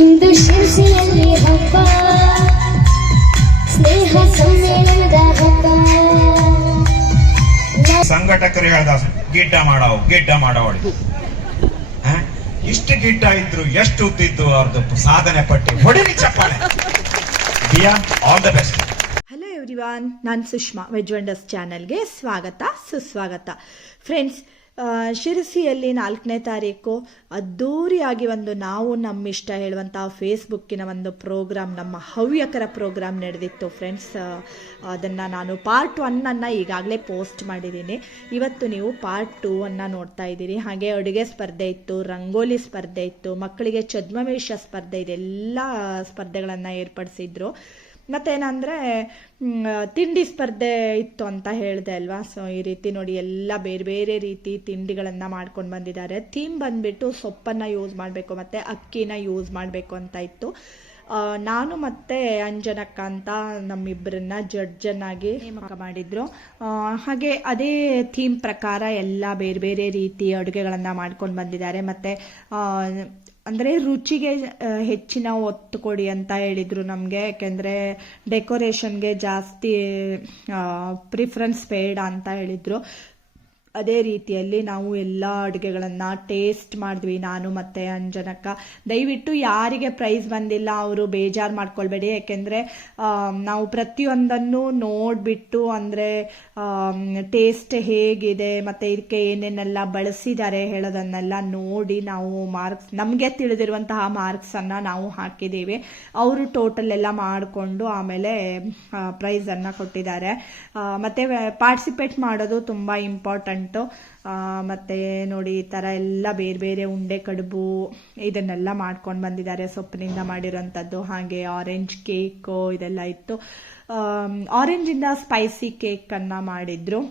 ಇಂದು ಶಿರಸಿಯಲ್ಲಿ ಹಬ್ಬ, ಸ್ನೇಹ ಸಮ್ಮೇಳನದ ಹಬ್ಬ. ಸಂಘಟಕರು ಹೇಳ್ದ ಗಿಡ್ಡ ಮಾಡವಳಿ ಇಷ್ಟು ಗಿಡ್ಡ ಇದ್ರು ಎಷ್ಟು ಉದ್ದಿದ್ದು ಅವ್ರದ್ದು ಸಾಧನೆ ಪಟ್ಟಿ ಹೊಡಿರಿ ಚಪ್ಪಾಳೆ. Diya, all the best. Hello everyone, ನಾನು ಸುಷ್ಮಾ. ವೆಜ್ ವಂಡರ್ಸ್ ಚಾನಲ್ಗೆ ಸ್ವಾಗತ ಸುಸ್ವಾಗತ. ಫ್ರೆಂಡ್ಸ್, ಶಿರಸಿಯಲ್ಲಿ 4ನೇ ತಾರೀಕು ಅದ್ದೂರಿಯಾಗಿ ಒಂದು ನಾವು ನಮ್ಮಿಷ್ಟ ಹೇಳುವಂಥ ಫೇಸ್ಬುಕ್ಕಿನ ಒಂದು ಪ್ರೋಗ್ರಾಮ್, ನಮ್ಮ ಹವ್ಯಕರ ಪ್ರೋಗ್ರಾಮ್ ನಡೆದಿತ್ತು ಫ್ರೆಂಡ್ಸ್. ಅದನ್ನು ನಾನು ಪಾರ್ಟ್ 1 ಈಗಾಗಲೇ ಪೋಸ್ಟ್ ಮಾಡಿದ್ದೀನಿ. ಇವತ್ತು ನೀವು ಪಾರ್ಟ್ 2 ನೋಡ್ತಾ ಇದ್ದೀರಿ. ಹಾಗೆ ಅಡುಗೆ ಸ್ಪರ್ಧೆ ಇತ್ತು, ರಂಗೋಲಿ ಸ್ಪರ್ಧೆ ಇತ್ತು, ಮಕ್ಕಳಿಗೆ ಛದ್ಮವೇಷ ಸ್ಪರ್ಧೆ, ಇದೆಲ್ಲ ಸ್ಪರ್ಧೆಗಳನ್ನು ಏರ್ಪಡಿಸಿದ್ರು. ಮತ್ತೇನಂದರೆ ತಿಂಡಿ ಸ್ಪರ್ಧೆ ಇತ್ತು ಅಂತ ಹೇಳಿದೆ ಅಲ್ವಾ. ಸೊ ಈ ರೀತಿ ನೋಡಿ ಎಲ್ಲ ಬೇರೆ ಬೇರೆ ರೀತಿ ತಿಂಡಿಗಳನ್ನು ಮಾಡ್ಕೊಂಡು ಬಂದಿದ್ದಾರೆ. ಥೀಮ್ ಬಂದುಬಿಟ್ಟು ಸೊಪ್ಪನ್ನು ಯೂಸ್ ಮಾಡಬೇಕು ಮತ್ತು ಅಕ್ಕಿನ ಯೂಸ್ ಮಾಡಬೇಕು ಅಂತ ಇತ್ತು. ನಾನು ಮತ್ತು ಅಂಜನಕ್ಕ ಅಂತ ನಮ್ಮಿಬ್ಬರನ್ನ ಜಡ್ಜನ್ನಾಗಿ ನೇಮಕ ಮಾಡಿದ್ರು. ಹಾಗೆ ಅದೇ ಥೀಮ್ ಪ್ರಕಾರ ಎಲ್ಲ ಬೇರೆ ಬೇರೆ ರೀತಿ ಅಡುಗೆಗಳನ್ನು ಮಾಡ್ಕೊಂಡು ಬಂದಿದ್ದಾರೆ. ಮತ್ತು ಅಂದರೆ ರುಚಿಗೆ ಹೆಚ್ಚಿನ ಒತ್ತು ಕೊಡಿ ಅಂತ ಹೇಳಿದರು ನಮಗೆ. ಯಾಕೆಂದರೆ ಡೆಕೋರೇಷನ್ಗೆ ಜಾಸ್ತಿ ಪ್ರಿಫರೆನ್ಸ್ ಬೇಡ ಅಂತ ಹೇಳಿದರು. ಅದೇ ರೀತಿಯಲ್ಲಿ ನಾವು ಎಲ್ಲ ಅಡುಗೆಗಳನ್ನು ಟೇಸ್ಟ್ ಮಾಡಿದ್ವಿ, ನಾನು ಮತ್ತು ಅಂಜನಕ್ಕ. ದಯವಿಟ್ಟು ಯಾರಿಗೆ ಪ್ರೈಸ್ ಬಂದಿಲ್ಲ ಅವರು ಬೇಜಾರು ಮಾಡ್ಕೊಳ್ಬೇಡಿ. ಯಾಕೆಂದರೆ ನಾವು ಪ್ರತಿಯೊಂದನ್ನು ನೋಡಿಬಿಟ್ಟು, ಅಂದರೆ ಟೇಸ್ಟ್ ಹೇಗಿದೆ ಮತ್ತು ಇದಕ್ಕೆ ಏನೇನೆಲ್ಲ ಬಳಸಿದ್ದಾರೆ ಹೇಳೋದನ್ನೆಲ್ಲ ನೋಡಿ ನಾವು ಮಾರ್ಕ್ಸ್, ನಮಗೆ ತಿಳಿದಿರುವಂತಹ ಮಾರ್ಕ್ಸನ್ನು ನಾವು ಹಾಕಿದ್ದೀವಿ. ಅವರು ಟೋಟಲ್ ಎಲ್ಲ ಮಾಡಿಕೊಂಡು ಆಮೇಲೆ ಪ್ರೈಸನ್ನು ಕೊಟ್ಟಿದ್ದಾರೆ. ಮತ್ತು ಪಾರ್ಟಿಸಿಪೇಟ್ ಮಾಡೋದು ತುಂಬ ಇಂಪಾರ್ಟೆಂಟ್. ಮತ್ತೆ ನೋಡಿ ಈ ಥರ ಎಲ್ಲ ಬೇರೆ ಬೇರೆ ಉಂಡೆ ಕಡುಬು ಇದನ್ನೆಲ್ಲ ಮಾಡ್ಕೊಂಡು ಬಂದಿದ್ದಾರೆ, ಸೊಪ್ಪಿನಿಂದ ಮಾಡಿರೋಂಥದ್ದು. ಹಾಗೆ ಆರೆಂಜ್ ಕೇಕು ಇದೆಲ್ಲ ಇತ್ತು. ಆರೆಂಜಿಂದ ಸ್ಪೈಸಿ ಕೇಕನ್ನು ಮಾಡಿದ್ರು.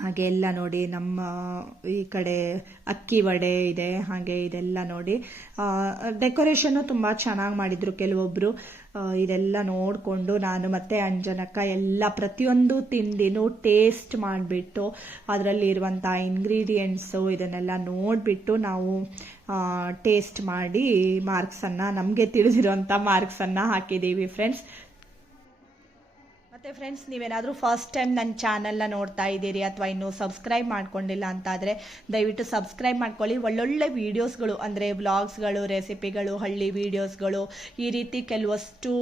ಹಾಗೆ ಎಲ್ಲ ನೋಡಿ, ನಮ್ಮ ಈ ಕಡೆ ಅಕ್ಕಿ ವಡೆ ಇದೆ. ಹಾಗೆ ಇದೆಲ್ಲ ನೋಡಿ ಡೆಕೋರೇಷನ್ನು ತುಂಬ ಚೆನ್ನಾಗಿ ಮಾಡಿದ್ರು ಕೆಲವೊಬ್ಬರು. ಇದೆಲ್ಲ ನೋಡಿಕೊಂಡು ನಾನು ಮತ್ತು ಅಂಜನಕ್ಕ ಎಲ್ಲ ಪ್ರತಿಯೊಂದು ತಿಂಡಿನೂ ಟೇಸ್ಟ್ ಮಾಡಿಬಿಟ್ಟು ಅದರಲ್ಲಿ ಇರುವಂಥ ಇಂಗ್ರೀಡಿಯೆಂಟ್ಸು ಇದನ್ನೆಲ್ಲ ನೋಡಿಬಿಟ್ಟು ನಾವು ಟೇಸ್ಟ್ ಮಾಡಿ ಮಾರ್ಕ್ಸನ್ನು, ನಮಗೆ ತಿಳಿದಿರುವಂಥ ಮಾರ್ಕ್ಸನ್ನು ಹಾಕಿದ್ದೀವಿ ಫ್ರೆಂಡ್ಸ್. ಮತ್ತು ಫ್ರೆಂಡ್ಸ್, ನೀವೇನಾದರೂ ಫಸ್ಟ್ ಟೈಮ್ ನನ್ನ ಚಾನಲ್ನ ನೋಡ್ತಾ ಇದ್ದೀರಿ ಅಥವಾ ಇನ್ನೂ ಸಬ್ಸ್ಕ್ರೈಬ್ ಮಾಡ್ಕೊಂಡಿಲ್ಲ ಅಂತಾದರೆ ದಯವಿಟ್ಟು ಸಬ್ಸ್ಕ್ರೈಬ್ ಮಾಡ್ಕೊಳ್ಳಿ. ಒಳ್ಳೊಳ್ಳೆ ವೀಡಿಯೋಸ್ಗಳು, ಅಂದರೆ ವ್ಲಾಗ್ಸ್ಗಳು, ರೆಸಿಪಿಗಳು, ಹಳ್ಳಿ ವೀಡಿಯೋಸ್ಗಳು, ಈ ರೀತಿ ಕೆಲವಷ್ಟು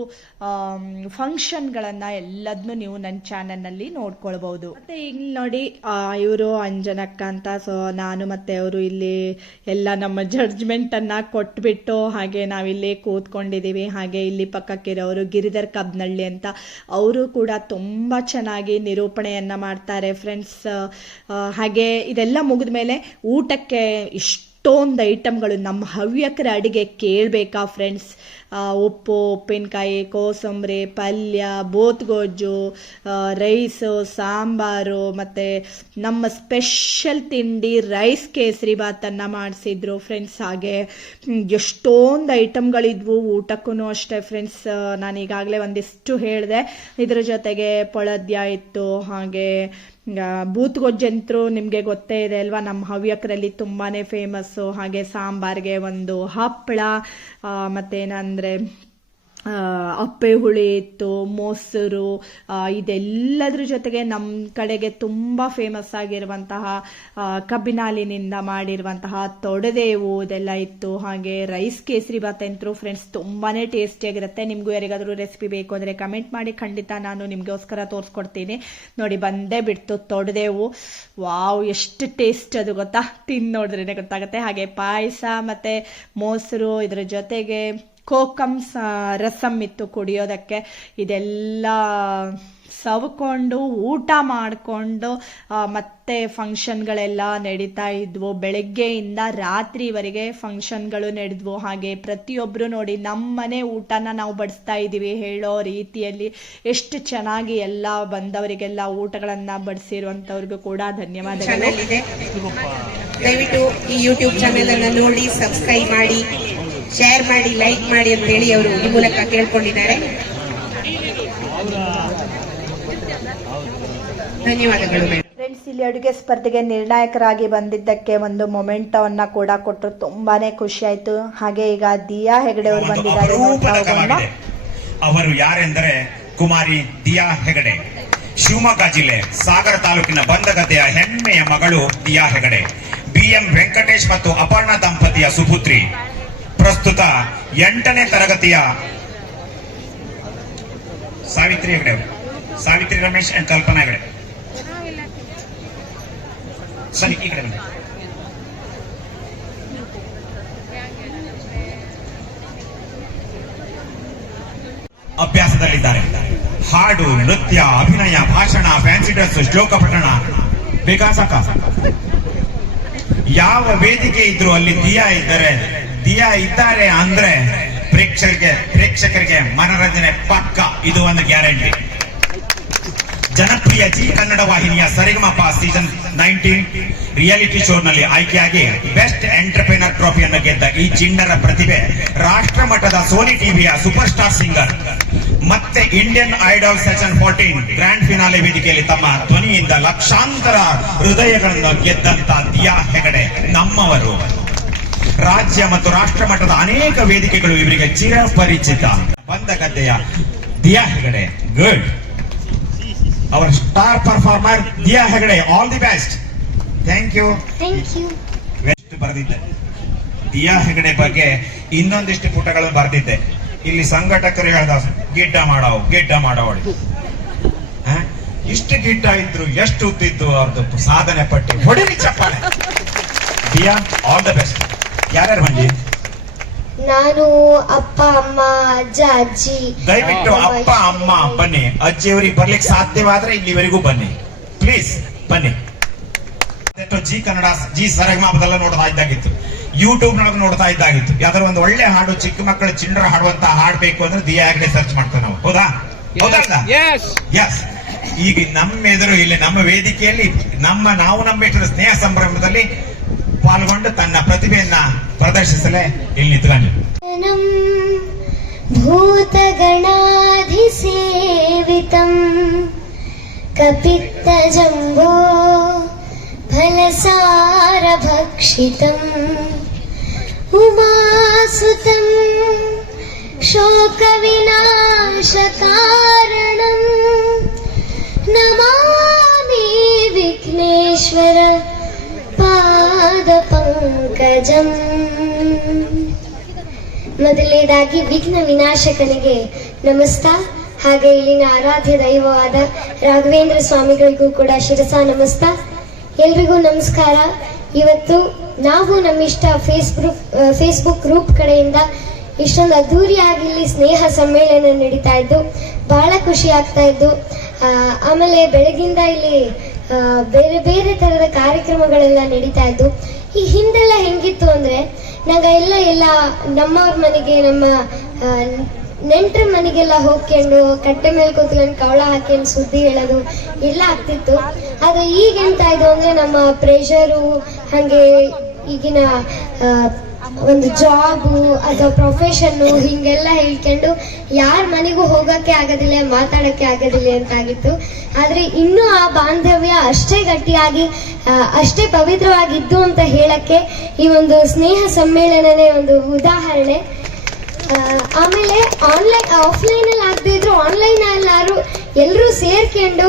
ಫಂಕ್ಷನ್ಗಳನ್ನು ಎಲ್ಲದನ್ನೂ ನೀವು ನನ್ನ ಚಾನಲ್ನಲ್ಲಿ ನೋಡ್ಕೊಳ್ಬೋದು. ಮತ್ತು ಈಗ ನೋಡಿ ಇವರು ಅಂಜನಕ್ಕ ಅಂತ. ಸೊ ನಾನು ಮತ್ತು ಅವರು ಇಲ್ಲಿ ಎಲ್ಲ ನಮ್ಮ ಜಡ್ಜ್ಮೆಂಟನ್ನು ಕೊಟ್ಬಿಟ್ಟು ಹಾಗೆ ನಾವಿಲ್ಲಿ ಕೂತ್ಕೊಂಡಿದ್ದೀವಿ. ಹಾಗೆ ಇಲ್ಲಿ ಪಕ್ಕಕ್ಕಿರೋರು ಗಿರಿಧರ್ ಕಬ್ನಳ್ಳಿ ಅಂತ, ಅವರು ಕೂಡ ತುಂಬ ಚೆನ್ನಾಗಿ ನಿರೂಪಣೆಯನ್ನು ಮಾಡ್ತಾರೆ ಫ್ರೆಂಡ್ಸ್. ಹಾಗೆ ಇದೆಲ್ಲ ಮುಗಿದ ಮೇಲೆ ಊಟಕ್ಕೆ ಇಷ್ಟೊಂದು ಐಟಮ್ಗಳು, ನಮ್ಮ ಹವ್ಯಕರ ಅಡುಗೆ ಕೇಳಬೇಕಾ ಫ್ರೆಂಡ್ಸ್. ಉಪ್ಪು, ಉಪ್ಪಿನಕಾಯಿ, ಕೋಸಂಬರಿ, ಪಲ್ಯ, ಬೋತ್ಗೊಜ್ಜು, ರೈಸು, ಸಾಂಬಾರು, ಮತ್ತು ನಮ್ಮ ಸ್ಪೆಷಲ್ ತಿಂಡಿ ರೈಸ್ ಕೇಸರಿ ಬಾತನ್ನು ಮಾಡಿಸಿದ್ರು ಫ್ರೆಂಡ್ಸ್. ಹಾಗೆ ಎಷ್ಟೊಂದು ಐಟಮ್ಗಳಿದ್ವು. ಊಟಕ್ಕೂ ಅಷ್ಟೇ ಫ್ರೆಂಡ್ಸ್, ನಾನು ಈಗಾಗಲೇ ಒಂದಿಷ್ಟು ಹೇಳಿದೆ. ಇದ್ರ ಜೊತೆಗೆ ಪೊಳದ್ಯ ಇತ್ತು. ಹಾಗೆ ಬೂತ್ಗೊಜ್ಜಂತರೂ ನಿಮಗೆ ಗೊತ್ತೇ ಇದೆ ಅಲ್ವಾ, ನಮ್ಮ ಹವ್ಯಕರಲ್ಲಿ ತುಂಬಾ ಫೇಮಸ್ಸು. ಹಾಗೆ ಸಾಂಬಾರ್ಗೆ ಒಂದು ಹಪ್ಪಳ, ಮತ್ತೇನಂದರೆ ಅಪ್ಪೆ ಹುಳಿ ಇತ್ತು, ಮೊಸರು, ಇದೆಲ್ಲದ್ರ ಜೊತೆಗೆ ನಮ್ಮ ಕಡೆಗೆ ತುಂಬ ಫೇಮಸ್ ಆಗಿರುವಂತಹ ಕಬ್ಬಿನಾಲಿನಿಂದ ಮಾಡಿರುವಂತಹ ತೊಡೆದೇವು ಇದೆಲ್ಲ ಇತ್ತು. ಹಾಗೆ ರೈಸ್ ಕೇಸರಿ ಬಾತ್ ಅಂತೂ ಫ್ರೆಂಡ್ಸ್ ತುಂಬಾ ಟೇಸ್ಟಿಯಾಗಿರುತ್ತೆ. ನಿಮಗೂ ಯಾರಿಗಾದರೂ ರೆಸಿಪಿ ಬೇಕು ಅಂದರೆ ಕಮೆಂಟ್ ಮಾಡಿ, ಖಂಡಿತ ನಾನು ನಿಮಗೋಸ್ಕರ ತೋರಿಸ್ಕೊಡ್ತೀನಿ. ನೋಡಿ ಬಂದೇ ಬಿಡ್ತು ತೊಡೆದೇವು. ವಾವ್, ಎಷ್ಟು ಟೇಸ್ಟ್ ಅದು ಗೊತ್ತಾ, ತಿಂದು ನೋಡಿದ್ರೇ ಗೊತ್ತಾಗುತ್ತೆ. ಹಾಗೆ ಪಾಯಸ ಮತ್ತು ಮೊಸರು, ಇದರ ಜೊತೆಗೆ ಕೋಕಮ್ಸ್ ರಸಮ್ ಇತ್ತು ಕುಡಿಯೋದಕ್ಕೆ. ಇದೆಲ್ಲ ಸವ್ಕೊಂಡು ಊಟ ಮಾಡಿಕೊಂಡು ಮತ್ತೆ ಫಂಕ್ಷನ್ಗಳೆಲ್ಲ ನಡೀತಾ ಇದ್ವು. ಬೆಳಗ್ಗೆಯಿಂದ ರಾತ್ರಿವರೆಗೆ ಫಂಕ್ಷನ್ಗಳು ನಡೆದ್ವು. ಹಾಗೆ ಪ್ರತಿಯೊಬ್ಬರು ನೋಡಿ ನಮ್ಮನೆ ಊಟನ ನಾವು ಬಡಿಸ್ತಾ ಇದ್ದೀವಿ ಹೇಳೋ ರೀತಿಯಲ್ಲಿ ಎಷ್ಟು ಚೆನ್ನಾಗಿ ಎಲ್ಲ ಬಂದವರಿಗೆಲ್ಲ ಊಟಗಳನ್ನು ಬಡಿಸಿರುವಂಥವ್ರಿಗೂ ಕೂಡ ಧನ್ಯವಾದಗಳು. ದಯವಿಟ್ಟು ಈ ಯೂಟ್ಯೂಬ್ ಚಾನೆಲ್ ಅನ್ನು ನೋಡಿ ಸಬ್ಸ್ಕ್ರೈಬ್ ಮಾಡಿ, ಶೇರ್ ಮಾಡಿ, ಲೈಕ್ ಮಾಡಿ ಅಂತ ಹೇಳಿ ಅವರು ಈ ಮೂಲಕ ಕೇಳ್ಕೊಂಡಿದ್ದಾರೆ. ಧನ್ಯವಾದಗಳು. ಫ್ರೆಂಡ್ಸ್, ಇಲ್ಲಿ ಅಡುಗೆ ಸ್ಪರ್ಧೆಗೆ ನಿರ್ಣಾಯಕರಾಗಿ ಬಂದಿದ್ದಕ್ಕೆ ಒಂದು ಮೊಮೆಂಟವನ್ನ ಕೂಡ ಕೊಟ್ಟರು. ತುಂಬಾನೇ ಖುಷಿ ಆಯ್ತು. ಹಾಗೆ ಈಗ ದಿಯಾ ಹೆಗಡೆ ಅವರು ಬಂದಿದ್ದಾರೆ. ಅವರು ಯಾರೆಂದರೆ ಕುಮಾರಿ ದಿಯಾ ಹೆಗಡೆ. ಶಿವಮೊಗ್ಗ ಜಿಲ್ಲೆ ಸಾಗರ ತಾಲೂಕಿನ ಬಂದಗದ್ದೆಯ ಹೆಮ್ಮೆಯ ಮಗಳು ದಿಯಾ ಹೆಗಡೆ. BM ವೆಂಕಟೇಶ್ ಮತ್ತು ಅಪರ್ಣ ದಂಪತಿಯ ಸುಪುತ್ರಿ. ಪ್ರಸ್ತುತ 8ನೇ ತರಗತಿಯ ಸಾವಿತ್ರಿ ಹೆಗಡೆ, ಸಾವಿತ್ರಿ ರಮೇಶ್ ಅಂಡ್ ಕಲ್ಪನಾ ಹೆಗಡೆ. ಸರಿ, ಈ ಕಡೆ ಬನ್ನಿ. ಅಭ್ಯಾಸದಲ್ಲಿದ್ದಾರೆ. ಹಾಡು, ನೃತ್ಯ, ಅಭಿನಯ, ಭಾಷಣ, ಫ್ಯಾನ್ಸಿ ಡ್ರೆಸ್, ಶ್ಲೋಕ ಪಠಣ, ವಿಕಾಸಕ ಯಾವ ವೇದಿಕೆ ಇದ್ರು ಅಲ್ಲಿ ದಿಯಾ ಇದ್ದಾರೆ ಅಂದ್ರೆ ಪ್ರೇಕ್ಷಕರಿಗೆ ಮನರಂಜನೆ ಪಕ್ಕ. ಇದು ಒಂದು ಗ್ಯಾರಂಟಿ. ಜನಪ್ರಿಯ ಜಿ ಕನ್ನಡ ವಾಹಿನಿಯ ಸರಿಗಮಪ ಸೀಸನ್ 19 ರಿಯಾಲಿಟಿ ಶೋ ನಲ್ಲಿ ಆಯ್ಕೆಯಾಗಿ ಬೆಸ್ಟ್ ಎಂಟರ್ಪ್ರಿನರ್ ಟ್ರೋಫಿಯನ್ನು ಗೆದ್ದ ಈ ಚಿಣ್ಣರ ಪ್ರತಿಭೆ ರಾಷ್ಟ್ರ ಮಟ್ಟದ ಸೋನಿ ಟಿವಿಯ ಸೂಪರ್ ಸ್ಟಾರ್ ಸಿಂಗರ್. ಮತ್ತೆ Indian idol season 14 grand finale ವೇದಿಕೆಯಲ್ಲಿ ತಮ್ಮ ಧ್ವನಿಯಿಂದ ಲಕ್ಷಾಂತರ ಹೃದಯಗಳನ್ನು ಗೆದ್ದಂತ ದಿಯಾ ಹೆಗಡೆ ನಮ್ಮವರು. ರಾಜ್ಯ ಮತ್ತು ರಾಷ್ಟ್ರ ಮಟ್ಟದ ಅನೇಕ ವೇದಿಕೆಗಳು ಇವರಿಗೆ ಚಿರಪರಿಚಿತ. ಬಂದಗದ್ದೆಯ Diya Hegde, good. Our star performer Diya Hegde, all the best. Thank you. ಎಷ್ಟು ಬರೆದಿದ್ದೆ ದಿಯಾ ಹೆಗಡೆ ಬಗ್ಗೆ, ಇನ್ನೊಂದಿಷ್ಟು ಪುಟಗಳನ್ನು ಬರೆದಿದ್ದೆ. ಇಲ್ಲಿ ಸಂಘಟಕರು ಹೇಳ್ದ ಗಿಡ್ಡ ಮಾಡವಳು. ಇಷ್ಟು ಗಿಡ್ಡ ಇದ್ರು, ಎಷ್ಟು ಉದ್ದಿದ್ದು ಅವ್ರದ್ದು ಸಾಧನೆ ಪಟ್ಟಿ. ಹೊಡಿಲಿ ಚಪ್ಪಾಳೆ. Diya, all the best. ಯಾರ್ಯಾರು ಬಂದಿ? ನಾನು, ಅಪ್ಪ, ಅಮ್ಮ, ಅಜ್ಜ, ಅಜ್ಜಿ. ದಯವಿಟ್ಟು ಅಪ್ಪ ಅಮ್ಮ ಬನ್ನಿ. ಅಜ್ಜಿಯವರಿಗೆ ಬರ್ಲಿಕ್ಕೆ ಸಾಧ್ಯವಾದ್ರೆ ಇಲ್ಲಿವರೆಗೂ ಬನ್ನಿ, ಪ್ಲೀಸ್ ಬನ್ನಿ. ಜಿ ಕನ್ನಡ, ಜಿ ಸರಿಗಮಪದೆಲ್ಲ ನೋಡ್ತಾ ಇದ್ದಾಗಿತ್ತು, ಯೂಟ್ಯೂಬ್ ನೊಳಗೆ ನೋಡ್ತಾ ಇದ್ದಾಗಿತ್ತು. ಯಾವ್ದಾದ್ರು ಒಂದು ಒಳ್ಳೆ ಹಾಡು, ಚಿಕ್ಕ ಮಕ್ಕಳು ಚಿಣ್ಣರ ಹಾಡುವಂತ ಹಾಡ್ಬೇಕು ಅಂದ್ರೆ ದಿಯಾ ಹೆಗಡೆ ಸರ್ಚ್ ಮಾಡ್ತೇವೆ ನಾವು. ಹೌದಲ್ಲ? ಎಸ್. ಈಗ ನಮ್ಮೆದುರು ಇಲ್ಲಿ ನಮ್ಮ ವೇದಿಕೆಯಲ್ಲಿ ನಾವು ಇಷ್ಟರ ಸ್ನೇಹ ಸಂಭ್ರಮದಲ್ಲಿ ಪಾಲ್ಗೊಂಡು ತನ್ನ ಪ್ರತಿಭೆಯನ್ನ ಪ್ರದರ್ಶಿಸಲೇ ಇಲ್ಲಿ ನಿಂತ್ಕೊಂಡು. ಭೂತಗಣಾಧಿಸೇವಿತಂ ಕಪಿತ್ತ ಜಂಬೋ ಫಲಸಾರ ಭಕ್ಷಿತಂ ಉಮಾಸುತಂ ಶೋಕ ವಿನಾಶ ಕಾರಣಂ ನಮಾಮಿ ವಿಘ್ನೇಶ್ವರ ಪಾದ ಪಂಕಜಂ. ಮೊದಲನೇದಾಗಿ ವಿಘ್ನ ವಿನಾಶಕನಿಗೆ ನಮಸ್ಕಾರ. ಹಾಗೆ ಇಲ್ಲಿನ ಆರಾಧ್ಯ ದೈವವಾದ ರಾಘವೇಂದ್ರ ಸ್ವಾಮಿಗಳಿಗೂ ಕೂಡ ಶಿರಸ ನಮಸ್ಕಾರ. ಎಲ್ರಿಗೂ ನಮಸ್ಕಾರ. ಇವತ್ತು ನಾವು ನಮ್ಮಿಷ್ಟ ಫೇಸ್ಬುಕ್ ಗ್ರೂಪ್ ಕಡೆಯಿಂದ ಇಷ್ಟೊಂದು ಅದ್ಧೂರಿಯಾಗಿ ಇಲ್ಲಿ ಸ್ನೇಹ ಸಮ್ಮೇಳನ ನಡೀತಾ ಇದ್ದು ಬಹಳ ಖುಷಿ ಆಗ್ತಾ ಇದ್ದು. ಆಮೇಲೆ ಬೆಳಗಿಂದ ಇಲ್ಲಿ ಬೇರೆ ಬೇರೆ ತರದ ಕಾರ್ಯಕ್ರಮಗಳೆಲ್ಲ ನಡೀತಾ ಇದ್ದು. ಈ ಹಿಂದೆಲ್ಲ ಹೆಂಗಿತ್ತು ಅಂದ್ರೆ ಎಲ್ಲ ನಮ್ಮವ್ರ ಮನೆಗೆ, ನಮ್ಮ ನೆಂಟ್ರ ಮನೆಗೆಲ್ಲ ಹೋಗ್ಕೊಂಡು ಕಟ್ಟೆ ಮೇಲೆ ಕೂತ್ಕೊಂಡು ಕವಳ ಹಾಕೊಂಡು ಸುದ್ದಿ ಹೇಳೋದು ಎಲ್ಲ ಆಗ್ತಿತ್ತು. ಆದ್ರೆ ಈಗ ಎಂತ ಇದು ಅಂದ್ರೆ ನಮ್ಮ ಪ್ರೆಷರು, ಹಾಗೆ ಈಗಿನ ಒಂದು ಜಾಬು ಅಥವಾ ಪ್ರೊಫೆಷನ್ನು ಹಿಂಗೆಲ್ಲ ಹೇಳ್ಕೊಂಡು ಯಾರ ಮನೆಗೂ ಹೋಗಕ್ಕೆ ಆಗೋದಿಲ್ಲ, ಮಾತಾಡಕ್ಕೆ ಆಗೋದಿಲ್ಲ ಅಂತಾಗಿತ್ತು. ಆದ್ರೆ ಇನ್ನೂ ಆ ಬಾಂಧವ್ಯ ಅಷ್ಟೇ ಗಟ್ಟಿಯಾಗಿ, ಅಷ್ಟೇ ಪವಿತ್ರವಾಗಿದ್ದು ಅಂತ ಹೇಳಕ್ಕೆ ಈ ಒಂದು ಸ್ನೇಹ ಸಮ್ಮೇಳನನೇ ಒಂದು ಉದಾಹರಣೆ. ಆಮೇಲೆ ಆಫ್ಲೈನ್ ಅಲ್ಲಿ ಆಗದೆ ಇದ್ರು ಆನ್ಲೈನ್ ಅಲ್ಲಾರು ಎಲ್ಲರೂ ಸೇರ್ಕೊಂಡು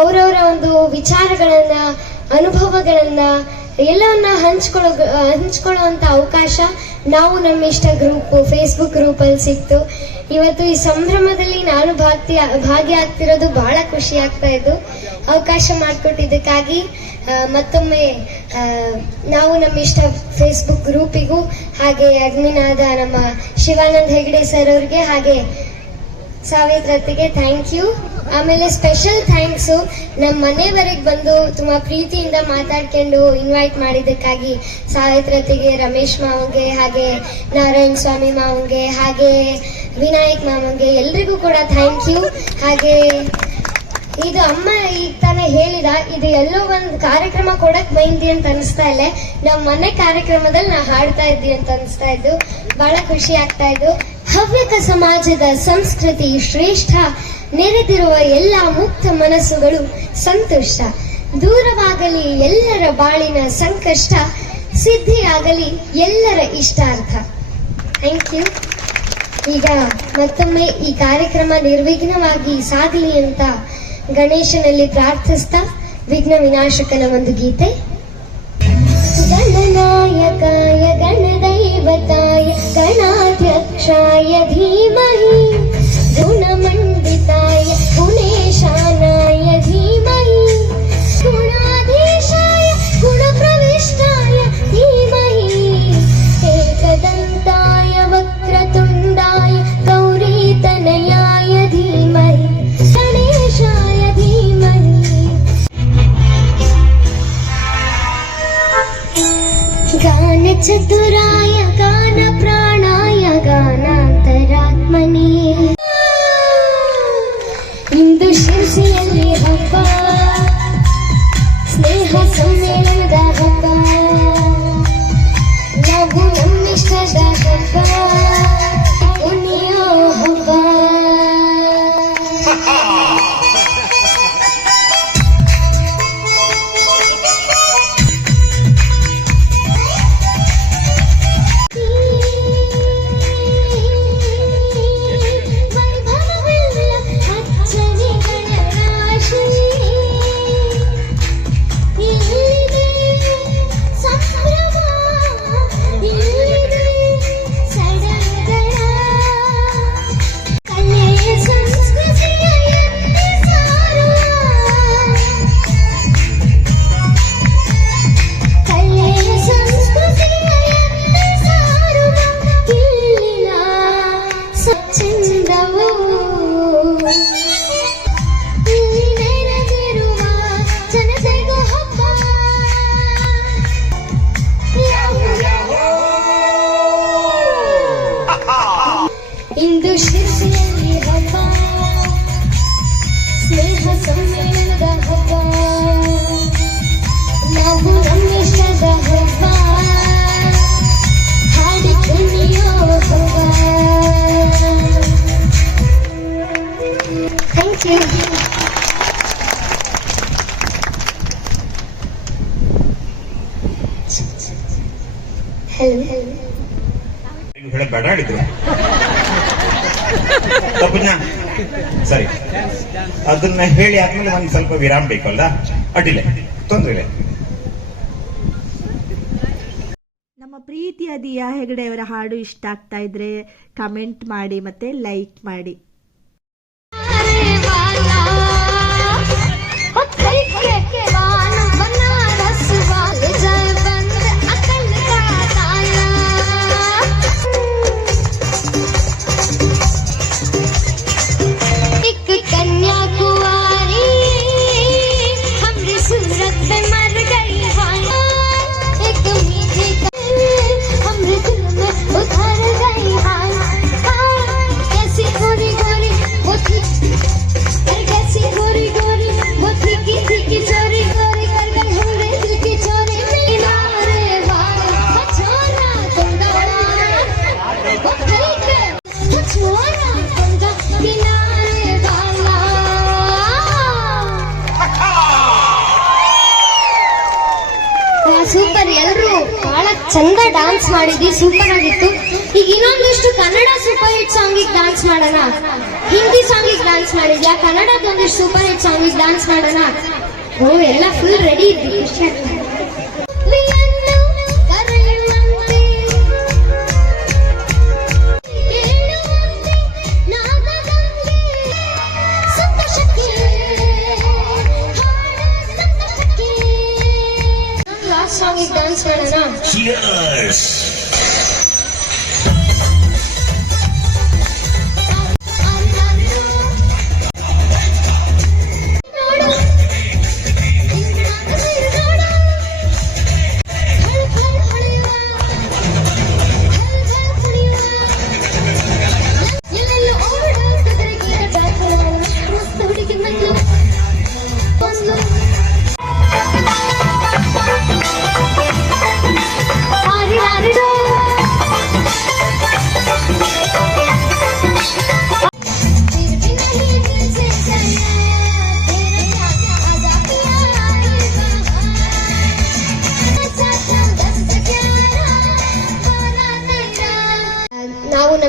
ಅವರವರ ಒಂದು ವಿಚಾರಗಳನ್ನ, ಅನುಭವಗಳನ್ನ ಎಲ್ಲವನ್ನ ಹಂಚ್ಕೊಳ್ಳುವಂತ ಅವಕಾಶ ನಾವು ನಮ್ಮ ಇಷ್ಟ ಗ್ರೂಪ್ ಫೇಸ್ಬುಕ್ ಗ್ರೂಪ್ ಅಲ್ಲಿ ಸಿಕ್ತು. ಇವತ್ತು ಈ ಸಂಭ್ರಮದಲ್ಲಿ ನಾನು ಭಾಗಿಯಾಗ್ತಿರೋದು ಬಹಳ ಖುಷಿ ಆಗ್ತಾ ಇದ್ದು. ಅವಕಾಶ ಮಾಡಿಕೊಟ್ಟಿದ್ದಕ್ಕಾಗಿ ಮತ್ತೊಮ್ಮೆ ನಾವು ನಮ್ಮ ಇಷ್ಟ ಫೇಸ್ಬುಕ್ ಗ್ರೂಪಿಗೂ, ಹಾಗೆ ಅಡ್ಮಿನ್ ಆದ ನಮ್ಮ ಶಿವಾನಂದ್ ಹೆಗಡೆ ಸರ್ ಅವ್ರಿಗೆ, ಹಾಗೆ ಸಾವಿತ್ರತಿಗೆ ಥ್ಯಾಂಕ್ ಯು. ಆಮೇಲೆ ಸ್ಪೆಷಲ್ ಥ್ಯಾಂಕ್ಸು ನಮ್ಮ ಮನೆವರೆಗೆ ಬಂದು ತುಂಬಾ ಪ್ರೀತಿಯಿಂದ ಮಾತಾಡ್ಕೊಂಡು ಇನ್ವೈಟ್ ಮಾಡಿದ್ದಕ್ಕಾಗಿ ಸಾವಿತ್ರತಿಗೆ, ರಮೇಶ್ ಮಾವಂಗೆ, ಹಾಗೆ ನಾರಾಯಣ ಸ್ವಾಮಿ ಮಾವಂಗೆ, ಹಾಗೆ ವಿನಾಯಕ್ ಮಾವಂಗೆ, ಎಲ್ರಿಗೂ ಕೂಡ ಥ್ಯಾಂಕ್ ಯು. ಹಾಗೆ ಇದು ಅಮ್ಮ ಈಗ ತಾನೇ ಹೇಳಿದ, ಇದು ಎಲ್ಲೋ ಒಂದು ಕಾರ್ಯಕ್ರಮ ಕೊಡಕ್ ಬೈಂದಿ ಅಂತ ಅನಿಸ್ತಾ ಇಲ್ಲ, ನಮ್ಮ ಮನೆ ಕಾರ್ಯಕ್ರಮದಲ್ಲಿ ನಾ ಹಾಡ್ತಾ ಇದ್ದಿ ಅಂತ ಅನಿಸ್ತಾ ಇದ್ದು ಬಹಳ ಖುಷಿ ಆಗ್ತಾ ಇದ್ದು. ಹವ್ಯಕ ಸಮಾಜದ ಸಂಸ್ಕೃತಿ ಶ್ರೇಷ್ಠ, ನೆರೆದಿರುವ ಎಲ್ಲ ಮುಕ್ತ ಮನಸ್ಸುಗಳು ಸಂತುಷ್ಟ. ದೂರವಾಗಲಿ ಎಲ್ಲರ ಬಾಳಿನ ಸಂಕಷ್ಟ, ಸಿದ್ಧಿಯಾಗಲಿ ಎಲ್ಲರ ಇಷ್ಟಾರ್ಥ. Thank you. ಈಗ ಮತ್ತೊಮ್ಮೆ ಈ ಕಾರ್ಯಕ್ರಮ ನಿರ್ವಿಘ್ನವಾಗಿ ಸಾಗಲಿ ಅಂತ ಗಣೇಶನಲ್ಲಿ ಪ್ರಾರ್ಥಿಸ್ತಾ ವಿಘ್ನ ವಿನಾಶಕನ ಒಂದು ಗೀತೆ. ಗಣನಾಯಕಾಯ ಗಣದೈವತಾಯ ಗಣಾಧ್ಯಕ್ಷಾಯ ಧೀಮಹಿ ಗುಣಮಂಡಿತಾಯ ಗುಣೇಶಾನಾಯ ಧೀಮಹಿ ಗುಣಾಧೀಶಾಯ ಗುಣಪ್ರವಿಷ್ಟಾಯ ಧೀಮಹಿ ಏಕದಂತಾಯ ವಕ್ರತುಂಡಾಯ ಗೌರೀತನಯಾಯ ಧೀಮಹಿ ಗಣೇಶಾಯ ಧೀಮಹಿ. ಗಾನ ಚತುರಾಯ ಗಾನ ಪ್ರಾಣಾಯ ಗಾನಾಂತರಾತ್ಮನೇ. ಇಂದು ಶಿರಸಿಯಲ್ಲಿ ಹಬ್ಬ, ಸ್ನೇಹ ಸಮ್ಮೇಳನದ ಹಬ್ಬ, ನಾವು ನಮ್ಮಿಷ್ಟದ ಹಬ್ಬ, ಪುಣ್ಯೋ ಹಬ್ಬ. ಇಂದು ಶಿರಸಿಯಲ್ಲಿ ಹಬ್ಬ, ಸ್ನೇಹ ಸಮ್ಮೇಳನದ ಹಬ್ಬ, ನಾವು ನಮ್ಮಿಷ್ಟದ ಹಬ್ಬ, ಹಾಡಿ ಕುಣಿಯೋ ಹಬ್ಬ. Thank you. ಹೇಳಬೇಡ ಹೇಳಿದ್ರು ತಪ್ಪನ್ನ ಸರಿ, ಅದನ್ನ ಹೇಳಿ ಆದ್ಮೇಲೆ ಒಂದ್ ಸ್ವಲ್ಪ ವಿರಾಮ ಬೇಕಲ್ಲ, ಅಡ್ಡಿಲ್ಲ, ತೊಂದ್ರೆ ಇಲ್ಲ. ನಮ್ಮ ಪ್ರೀತಿಯ ದಿಯಾ ಹೆಗಡೆಯವರ ಹಾಡು ಇಷ್ಟ ಆಗ್ತಾ ಇದ್ರೆ ಕಮೆಂಟ್ ಮಾಡಿ ಮತ್ತೆ ಲೈಕ್ ಮಾಡಿ. ಸೂಪರ್, ಎಲ್ರು ಬಹಳ ಚಂದ ಡಾನ್ಸ್ ಮಾಡಿದ್ವಿ, ಸೂಪರ್ ಆಗಿತ್ತು. ಈಗ ಇನ್ನೊಂದಿಷ್ಟು ಕನ್ನಡ ಸೂಪರ್ ಹಿಟ್ ಸಾಂಗಿಗೆ ಡಾನ್ಸ್ ಮಾಡೋಣ. ಹಿಂದಿ ಸಾಂಗಿಗೆ ಡಾನ್ಸ್ ಮಾಡಿದ್ಯಾ, ಕನ್ನಡದ ಒಂದಿಷ್ಟು ಸೂಪರ್ ಹಿಟ್ ಸಾಂಗಿಗೆ ಡಾನ್ಸ್ ಮಾಡೋಣ. ಓ, ಎಲ್ಲ ಫುಲ್ ರೆಡಿ ಇದ್ವಿ. ಸಾಂಗಿಗೆ ಡಾನ್ಸ್ ಮಾಡೋಣ.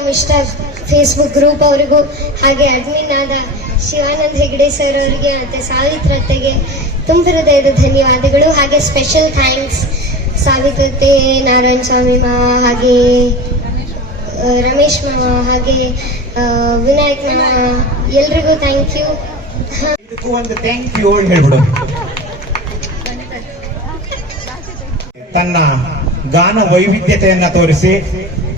ನಮ್ಮ ಇಷ್ಟ ಫೇಸ್ಬುಕ್ ಗ್ರೂಪ್ ಅವರಿಗೂ, ಹಾಗೆ ಅಡ್ಮಿನ್ ಆದ ಶಿವಾನಂದ್ ಹೆಗ್ಡೆ ಸರ್ ಅವರಿಗೆ ಮತ್ತು ಸಾವಿತ್ರತೆಗೆ ತುಂಬ ಹೃದಯದ ಧನ್ಯವಾದಗಳು. ಹಾಗೆ ಸ್ಪೆಷಲ್ ಥ್ಯಾಂಕ್ಸ್ ಸಾವಿತ್ರತೆ, ನಾರಾಯಣ ಸ್ವಾಮಿ ಮಾವ, ಹಾಗೆ ರಮೇಶ್ ಮಾವ, ಹಾಗೆ ವಿನಾಯಕ್ ಮಾವ, ಎಲ್ರಿಗೂ ಥ್ಯಾಂಕ್ ಯು. ಇದಕ್ಕೂ ಒಂದು ಥ್ಯಾಂಕ್ ಯು ಹೇಳ್ಬಿಡು. ತನ್ನ ಗಾನ ವೈವಿಧ್ಯತೆಯನ್ನ ತೋರಿಸಿ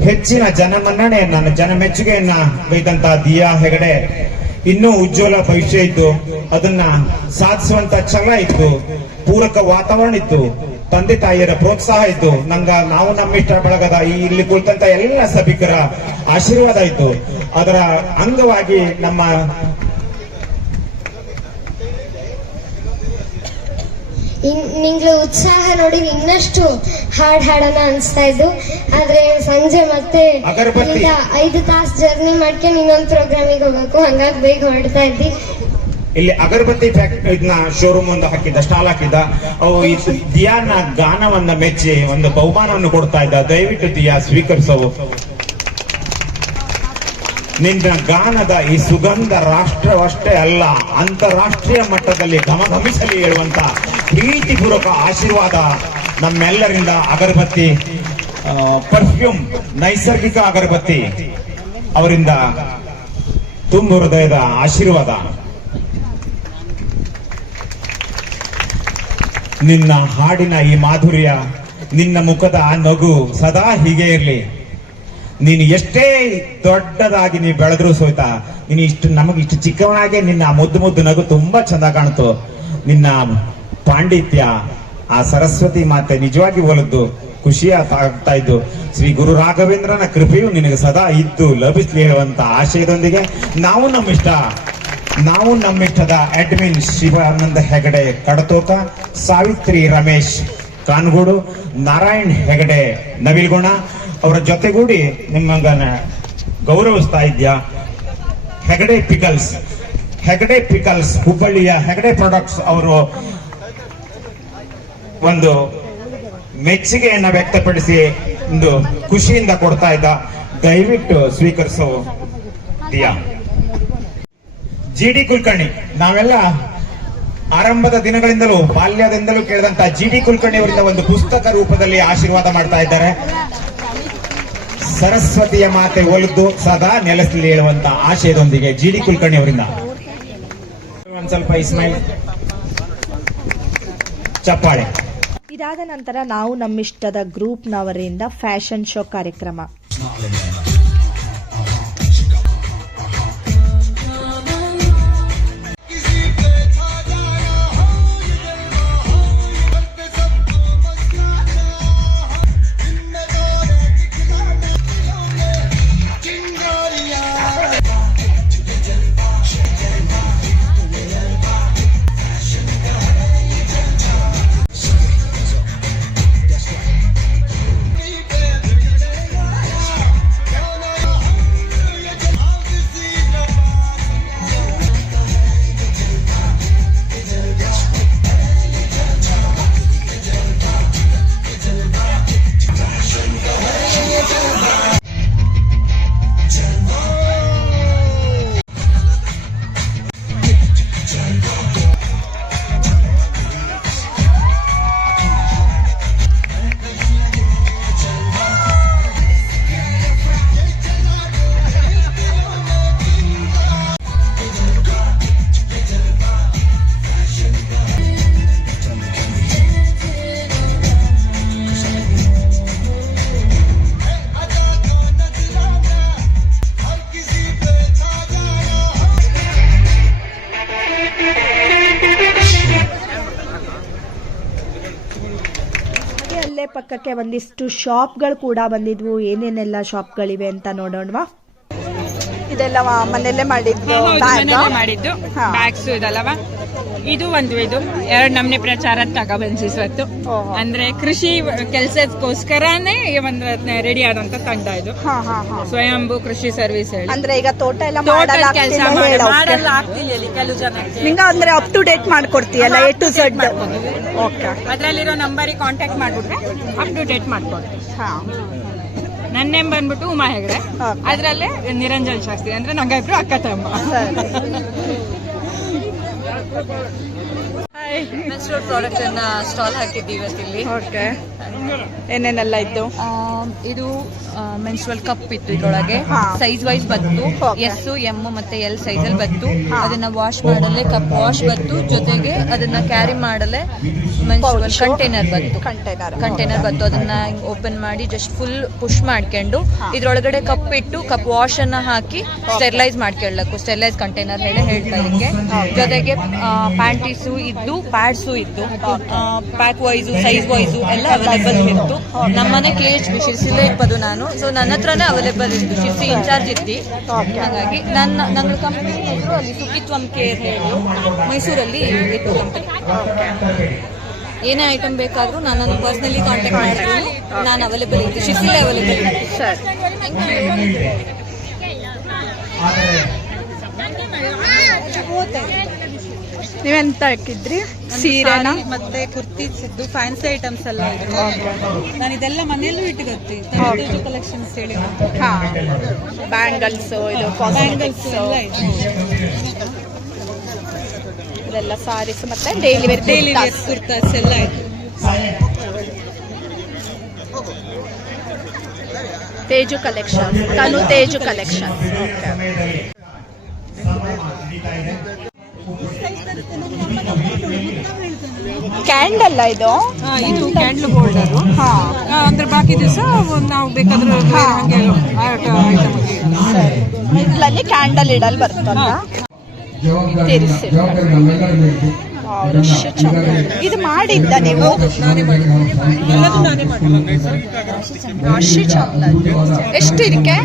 ಹೆಚ್ಚಿನ ಜನಮನ್ನಣೆಯನ್ನ, ಜನಮೆಚ್ಚುಗೆಯನ್ನ ಬೈದಂತ ದಿಯಾ ಹೆಗಡೆ ಇನ್ನೂ ಉಜ್ವಲ ಭವಿಷ್ಯ ಇತ್ತು. ಅದನ್ನ ಸಾಧಿಸುವಂತ ಛಲ ಇತ್ತು, ಪೂರಕ ವಾತಾವರಣ ಇತ್ತು, ತಂದೆ ತಾಯಿಯರ ಪ್ರೋತ್ಸಾಹ ಇತ್ತು, ನಾವು ನಮ್ಮಿಷ್ಟ ಬಳಗದ ಇಲ್ಲಿ ಕುಳಿತಂತ ಎಲ್ಲ ಸಭಿಕರ ಆಶೀರ್ವಾದ ಇತ್ತು. ಅದರ ಅಂಗವಾಗಿ ನಮ್ಮ ನಿಂಗ್ಳು ಉತ್ಸಾಹ ನೋಡಿ ಇನ್ನಷ್ಟು ಹಾಡೋಣ ಅನ್ಸ್ತಾ ಇದ್ದು. ಆದ್ರೆ ಸಂಜೆ ಮತ್ತೆ 5 ತಾಸು ಜರ್ನಿ ಮಾಡ್ಕೊಂಡು ಇನ್ನೊಂದು ಪ್ರೋಗ್ರಾಮಿಗೆ ಹೋಗ್ಬೇಕು, ಹಂಗಾಗಿ ಬೇಗ ಹೊರಡ್ತಾ ಇದ್ದಿ. ಇಲ್ಲಿ ಅಗರಬತ್ತಿ ಫ್ಯಾಕ್ಟರಿ ಇದನ್ನ ಶೋರೂಮ್ ಒಂದು ಹಾಕಿದ್ದ, ಸ್ಟಾಲ್ ಹಾಕಿದ್ದ. ಅವು ದಿಯಾನ ಗಾನವನ್ನ ಮೆಚ್ಚಿ ಒಂದು ಬಹುಮಾನವನ್ನು ಕೊಡ್ತಾ ಇದ್ದ. ದಯವಿಟ್ಟು ದಿಯಾ ಸ್ವೀಕರಿಸವು. ನಿನ್ನ ಗಾನದ ಈ ಸುಗಂಧ ರಾಷ್ಟ್ರವಷ್ಟೇ ಅಲ್ಲ, ಅಂತಾರಾಷ್ಟ್ರೀಯ ಮಟ್ಟದಲ್ಲಿ ಘಮಘಮಿಸಲಿ ಹೇಳುವಂತ ಪ್ರೀತಿಪೂರ್ವಕ ಆಶೀರ್ವಾದ ನಮ್ಮೆಲ್ಲರಿಂದ. ಅಗರಬತ್ತಿ ಪರ್ಫ್ಯೂಮ್, ನೈಸರ್ಗಿಕ ಅಗರಬತ್ತಿ ಅವರಿಂದ ತುಂಬು ಹೃದಯದ ಆಶೀರ್ವಾದ. ನಿನ್ನ ಹಾಡಿನ ಈ ಮಾಧುರ್ಯ, ನಿನ್ನ ಮುಖದ ಆ ನಗು ಸದಾ ಹೀಗೆ ಇರಲಿ. ನೀನು ಎಷ್ಟೇ ದೊಡ್ಡದಾಗಿ ನೀವು ಬೆಳೆದ್ರು ಸೋಯ್ತ, ನೀನು ನಮಗೆ ಇಷ್ಟು ಚಿಕ್ಕವನಾಗೆ ನಿನ್ನ ಮುದ್ದು ಮುದ್ದು ನಗು ತುಂಬಾ ಚಂದ ಕಾಣ್ತು. ನಿನ್ನ ಪಾಂಡಿತ್ಯ, ಆ ಸರಸ್ವತಿ ಮಾತೆ ನಿಜವಾಗಿ ಒಲದ್ದು ಖುಷಿ ಆಗ್ತಾ ಇದ್ದು. ಶ್ರೀ ಗುರು ರಾಘವೇಂದ್ರನ ಕೃಪೆಯು ನಿನಗೆ ಸದಾ ಇದ್ದು ಲಭಿಸ್ಲಿ ಹೇಳುವಂತ ಆಶಯದೊಂದಿಗೆ ನಾವು ನಮ್ಮಿಷ್ಟದ ಅಡ್ಮಿನ್ ಶಿವಾನಂದ ಹೆಗಡೆ ಕಡತೋಕ, ಸಾವಿತ್ರಿ ರಮೇಶ್ ಕಾನ್ಗೂಡು, ನಾರಾಯಣ್ ಹೆಗಡೆ ನವಿಲ್ಗುಣ ಅವರ ಜೊತೆಗೂಡಿ ನಿಮ್ಮನ್ನ ಗೌರವಿಸ್ತಾ ಇದ್ಯಾ. ಹೆಗಡೆ ಪಿಕಲ್ಸ್ ಹುಬ್ಬಳ್ಳಿಯ ಹೆಗಡೆ ಪ್ರಾಡಕ್ಟ್ಸ್ ಅವರು ಒಂದು ಮೆಚ್ಚುಗೆಯನ್ನ ವ್ಯಕ್ತಪಡಿಸಿ ಒಂದು ಖುಷಿಯಿಂದ ಕೊಡ್ತಾ ಇದ್ದ. ದಯವಿಟ್ಟು ಸ್ವೀಕರಿಸೋ ದಿಯಾ. GD ಕುಲಕರ್ಣಿ, ನಾವೆಲ್ಲ ಆರಂಭದ ದಿನಗಳಿಂದಲೂ ಬಾಲ್ಯದಿಂದಲೂ ಕೇಳಿದಂತ GD ಕುಲಕರ್ಣಿ ಅವರಿಂದ ಒಂದು ಪುಸ್ತಕ ರೂಪದಲ್ಲಿ ಆಶೀರ್ವಾದ ಮಾಡ್ತಾ ಇದ್ದಾರೆ. ಸರಸ್ವತಿಯ ಮಾತೆ ಒಲಿದು ಸದಾ ನೆಲೆಸಲಿ ಹೇಳುವಂತ ಆಶಯದೊಂದಿಗೆ GD ಕುಲಕರ್ಣಿ ಅವರಿಂದ ಒಂದ್ ಸ್ವಲ್ಪ ಇಸ್ಮೈಲ್ ಚಪ್ಪಾಳೆ. ಇದಾದ ನಂತರ ನಾವು ನಮ್ಮಿಷ್ಟದ ಗ್ರೂಪ್ನವರಿಂದ ಫ್ಯಾಷನ್ ಶೋ ಕಾರ್ಯಕ್ರಮ. ಪಕ್ಕಕ್ಕೆ ಒಂದಿಷ್ಟು ಶಾಪ್ಗಳು ಕೂಡ ಬಂದಿದ್ವು. ಏನೇನೆಲ್ಲ ಶಾಪ್ಗಳಿವೆ ಅಂತ ನೋಡೋಣವಾ. ಇದೆಲ್ಲ ಮನೆಯಲ್ಲೇ ಮಾಡಿದ್ದು ಬ್ಯಾಗ್ಸ್ ಇದಲ್ಲವಾ. ಇದು ಇದು 2 ನಮ್ನೆ ಪ್ರಚಾರ ತಗೊಬಂದಿಸತ್ತು. ಅಂದ್ರೆ ಕೃಷಿ ಕೆಲಸಕ್ಕೋಸ್ಕರನೇ ಒಂದು ರೆಡಿ ಆದಂತ ತಂಡ ಇದು. ಸ್ವಯಂಭೂ ಕೃಷಿ ಸರ್ವಿಸ್ ಹೇಳಿ. ಅಂದ್ರೆ ಈಗ ತೋಟ ಎಲ್ಲ ಕೆಲಸ ಮಾಡಲ್ಲ ಆಗ್ತಿಲ್ಲ ಕೆಲವು ಜನಕ್ಕೆ. ನಿಂಗ ಅಂದ್ರೆ ಅಪ್ ಟು ಡೇಟ್ ಮಾಡ್ಕೊಡ್ತೀಯಲ್ಲ A to Z. ಅದ್ರಲ್ಲಿರೋ ನಂಬರಿಗೆ ಕಾಂಟ್ಯಾಕ್ಟ್ ಮಾಡ್ಬಿಟ್ರೆ ಅಪ್ ಟು ಡೇಟ್ ಮಾಡ್ಕೊಡ್ತೀವಿ. ನನ್ನ ನೇಮ್ ಬಂದ್ಬಿಟ್ಟು ಉಮಾ ಹೆಗ್ಡೆ, ಅದ್ರಲ್ಲೇ ನಿರಂಜನ್ ಶಾಸ್ತ್ರಿ, ಅಂದ್ರೆ ನಂಗಿಬ್ರು ಅಕ್ಕ ತಮ್ಮ. ಮೆನ್ಸ್ಟ್ರುವಲ್ ಪ್ರಾಡಕ್ಟ್ ಅನ್ನ ಸ್ಟಾಲ್ ಹಾಕಿದ್ದೀವಿ ಇವತ್ತಿಲ್ಲಿ. ಓಕೆ, ಏನೇನೆಲ್ಲ ಇದ್ದು? ಇದು ಮೆನ್ಸ್ಟ್ರುವಲ್ ಕಪ್ ಇತ್ತು, ಇದ್ರೊಳಗೆ ಸೈಜ್ ವೈಸ್ ಬತ್ತು, ಎಸ್ ಎಮ್ ಮತ್ತೆ ಎಲ್ ಸೈಜ್ ಅಲ್ಲಿ ಬತ್ತು. ಅದನ್ನ ವಾಶ್ ಮಾಡಲೆ ಕಪ್ ವಾಶ್ ಬತ್ತು, ಜೊತೆಗೆ ಅದನ್ನ ಕ್ಯಾರಿ ಮಾಡಲೆ ಮೆನ್ಸ್ಟ್ರುವಲ್ ಕಂಟೈನರ್ ಬತ್ತು. ಅದನ್ನ ಓಪನ್ ಮಾಡಿ ಜಸ್ಟ್ ಫುಲ್ ಪುಷ್ ಮಾಡ್ಕೊಂಡು ಇದ್ರೊಳಗಡೆ ಕಪ್ ಇಟ್ಟು ಕಪ್ ವಾಶ್ ಅನ್ನ ಹಾಕಿ ಸ್ಟೆರಿಲೈಸ್ ಮಾಡ್ಕೊಳ್ಳಕು, ಸ್ಟೆರಿಲೈಸ್ ಕಂಟೈನರ್ ಹೇಳ್ತಾ ಇದಕ್ಕೆ. ಜೊತೆಗೆ ಪ್ಯಾಂಟೀಸು ಇದ್ದು, ಪ್ಯಾಡ್ಸು ಇದ್ದು, ಪ್ಯಾಕ್ ವೈಸು ಸೈಜ್ ವೈಸು ಎಲ್ಲ ಅವೈಲೇಬಲ್ ಇತ್ತು. ನಮ್ಮನೆ KHB ಶಿರ್ಸಿಲೇ ಇಪ್ಪದು ನಾನು, ಸೊ ನನ್ನ ಹತ್ರನೇ ಅವೈಲೇಬಲ್ ಇತ್ತು. ಶಿರ್ಸಿ ಇನ್ಚಾರ್ಜ್ ಇದ್ದಿ, ಹಾಗಾಗಿ ನನ್ನ ಕಂಪನಿ ಹೆಸರು ಅಲ್ಲಿ ಸುಖಿತ್ವಂ ಕೇರ್ ಹೇಳಿ ಮೈಸೂರಲ್ಲಿ ಇತ್ತು ಕಂಪನಿ. ಏನೇ ಐಟಮ್ ಬೇಕಾದ್ರೂ ನನ್ನನ್ನು ಪರ್ಸನಲಿ ಕಾಂಟ್ಯಾಕ್ಟ್ ಮಾಡಿದ್ರು, ನಾನು ಅವೈಲೇಬಲ್ ಇತ್ತು, ಶಿರ್ಸಿಲೇ ಅವೈಲೇಬಲ್ ಇತ್ತು. ಸರ್, ನೀವೆಂತ ಹಾಕಿದ್ರಿ? ಸೀರೆನ ಮತ್ತೆ ಕುರ್ತೀಸ್ ಇದ್ದು, ಫ್ಯಾನ್ಸಿ ಐಟಮ್ಸ್ ಎಲ್ಲ ಇದೆ. ನಾನು ಇದೆಲ್ಲ ಮನೆಯಲ್ಲೂ ಇಟ್ಕೊಳ್ತೀನಿ. ತೇಜು ಕಲೆಕ್ಷನ್ಸ್ ಹೇಳಿ ಬ್ಯಾಂಗಲ್ಸ್, ಇದು ಬ್ಯಾಂಗಲ್ಸ್ ಎಲ್ಲ ಇದೆ. ಇದೆಲ್ಲ ಸಾರೀಸ್ ಮತ್ತೆ ಡೈಲಿ ವೇರ್ ಕುರ್ತಾಸ್ ಎಲ್ಲ ಇದೆ. ತೇಜು ಕಲೆಕ್ಷನ್, ತನು ತೇಜು ಕಲೆಕ್ಷನ್. ಕ್ಯಾಂಡಲ್ ಇದು ಇದು ಕ್ಯಾಂಡಲ್ ಹೋಲ್ಡರ್. ಅಂದ್ರೆ ಬಾಕಿ ದಿವಸ ನಾವು ಬೇಕಾದ್ರೆ ಹಂಗೆ ಇದ್ರಲ್ಲಿ ಕ್ಯಾಂಡಲ್ ಇಡಲ್ ಬರ್ತಲ್ಲ, ಇದು ಮಾಡಿದ್ದ ನೀವು? ರಾಶಿ ಚಾಕ್ಲೇಟ್ ಎಷ್ಟು ಇದಕ್ಕೆ?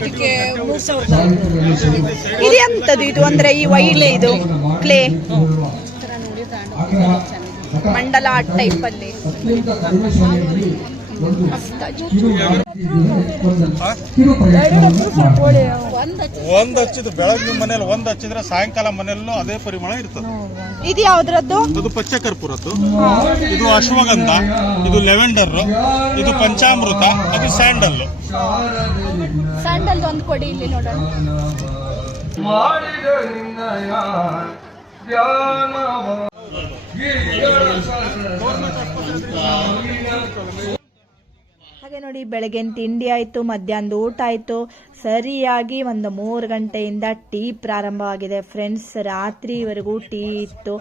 ಇದಕ್ಕೆ 3000. ಇದು ಎಂತದು ಇದು? ಅಂದ್ರೆ ಈ ವೈಟ್ ಇದು ಕ್ಲೇ ಮಂಡಲ ಆರ್ಟ್ ಟೈಪ್ ಅಲ್ಲಿ ಒಂದ್ ಹಚ್ಚಿದ್ ಬೆಳಗ್ಗೆ ಮನೇಲಿ ಒಂದ್ ಹಚ್ಚಿದ್ರೆ ಸಾಯಂಕಾಲ ಮನೆಯಲ್ಲೂ ಅದೇ ಪರಿಮಳ ಇರ್ತದೆ. ಇದು ಯಾವ್ದ್ರದ್ದು? ಅದು ಪಚ್ಚ ಕರ್ಪೂರದ್ದು, ಇದು ಅಶ್ವಗಂಧ, ಇದು ಲೆವೆಂಡರ್, ಇದು ಪಂಚಾಮೃತ, ಅದು ಸ್ಯಾಂಡಲ್. ಸ್ಯಾಂಡಲ್ ಒಂದು ಕೊಡಿ ಇಲ್ಲಿ ನೋಡೋಣ. ಹಾಗೆ ನೋಡಿ, ಬೆಳಗಿನ ತಿಂಡಿ ಆಯಿತು, ಮಧ್ಯಾಹ್ನದ ಊಟ ಆಯಿತು. ಸರಿಯಾಗಿ ಒಂದು 3 ಗಂಟೆಯಿಂದ ಟೀ ಪ್ರಾರಂಭವಾಗಿದೆ ಫ್ರೆಂಡ್ಸ್. ರಾತ್ರಿವರೆಗೂ ಟೀ ಇತ್ತು.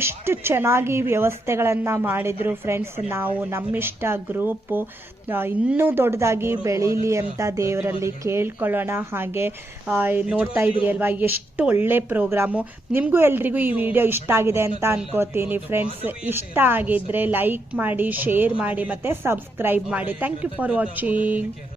ಎಷ್ಟು ಚೆನ್ನಾಗಿ ವ್ಯವಸ್ಥೆಗಳನ್ನು ಮಾಡಿದರು ಫ್ರೆಂಡ್ಸ್. ನಾವು ನಮ್ಮಿಷ್ಟ ಗ್ರೂಪು ಇನ್ನೂ ದೊಡ್ಡದಾಗಿ ಬೆಳೀಲಿ ಅಂತ ದೇವರಲ್ಲಿ ಕೇಳ್ಕೊಳ್ಳೋಣ. ಹಾಗೆ ನೋಡ್ತಾ ಇದ್ದೀರಿ ಅಲ್ವಾ, ಎಷ್ಟು ಒಳ್ಳೆ ಪ್ರೋಗ್ರಾಮು. ನಿಮಗೂ ಎಲ್ರಿಗೂ ಈ ವಿಡಿಯೋ ಇಷ್ಟ ಆಗಿದೆ ಅಂತ ಅನ್ಕೋತೀನಿ ಫ್ರೆಂಡ್ಸ್. ಇಷ್ಟ ಆಗಿದ್ರೆ ಲೈಕ್ ಮಾಡಿ, ಶೇರ್ ಮಾಡಿ ಮತ್ತು ಸಬ್ಸ್ಕ್ರೈಬ್ ಮಾಡಿ. Thank you for watching.